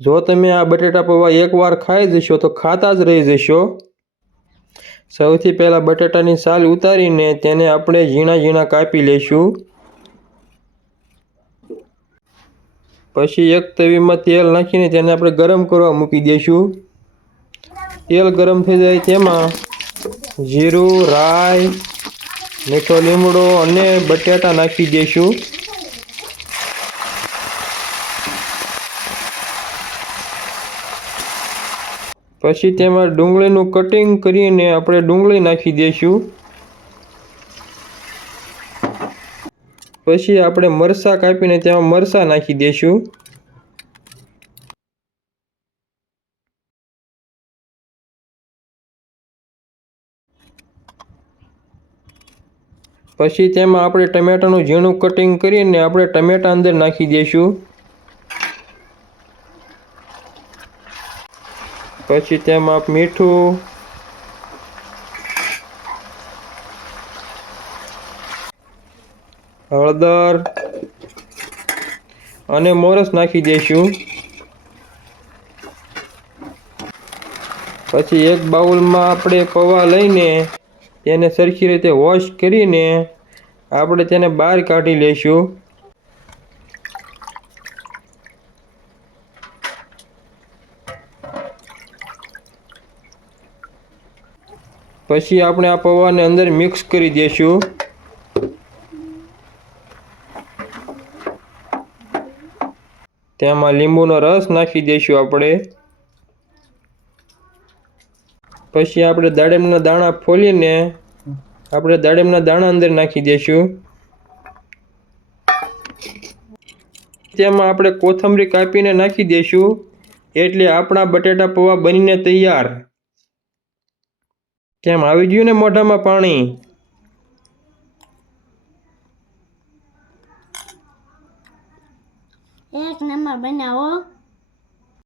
જો તમે આ બટેટા પૌવા એકવાર ખાઈ જશો તો ખાતા જ રહી જશો। સૌથી પહેલાં બટેટાની છાલ ઉતારીને તેને આપણે ઝીણા ઝીણા કાપી લઈશું। પછી એક તવીમાં તેલ નાખીને તેને આપણે ગરમ કરવા મૂકી દઈશું। તેલ ગરમ થઈ જાય તેમાં જીરું, રાઈ, મીઠો લીમડો અને બટેટા નાખી દઈશું। પછી તેમાં ડુંગળીનું કટિંગ કરીને આપણે ડુંગળી નાખી દઈશું। પછી આપણે મરચાં કાપીને તેમાં મરચાં નાખી દઈશું। પછી તેમાં આપણે ટમેટાનું ઝીણું કટિંગ કરીને આપણે ટમેટા અંદર નાખી દઈશું। પછી તેમાં મીઠું, હળદર અને મોરસ નાખી દઈશું। પછી એક બાઉલમાં આપણે પૌવા લઈને તેને સરખી રીતે વોશ કરીને આપણે તેને બહાર કાઢી લઈશું। પછી આપણે આ પૌવાને અંદર મિક્સ કરી દઈશું। તેમાં લીંબુનો રસ નાખી દઈશું આપણે। પછી આપણે દાડમના દાણા ફોલીને આપણે દાડમના દાણા અંદર નાખી દઈશું। તેમાં આપણે કોથમરી કાપીને નાખી દઈશું એટલે આપણા બટેટા પૌવા બનીને તૈયાર। કેમ આવી ગયું ને મોઢામાં પાણી? એક નંબર બનાવો।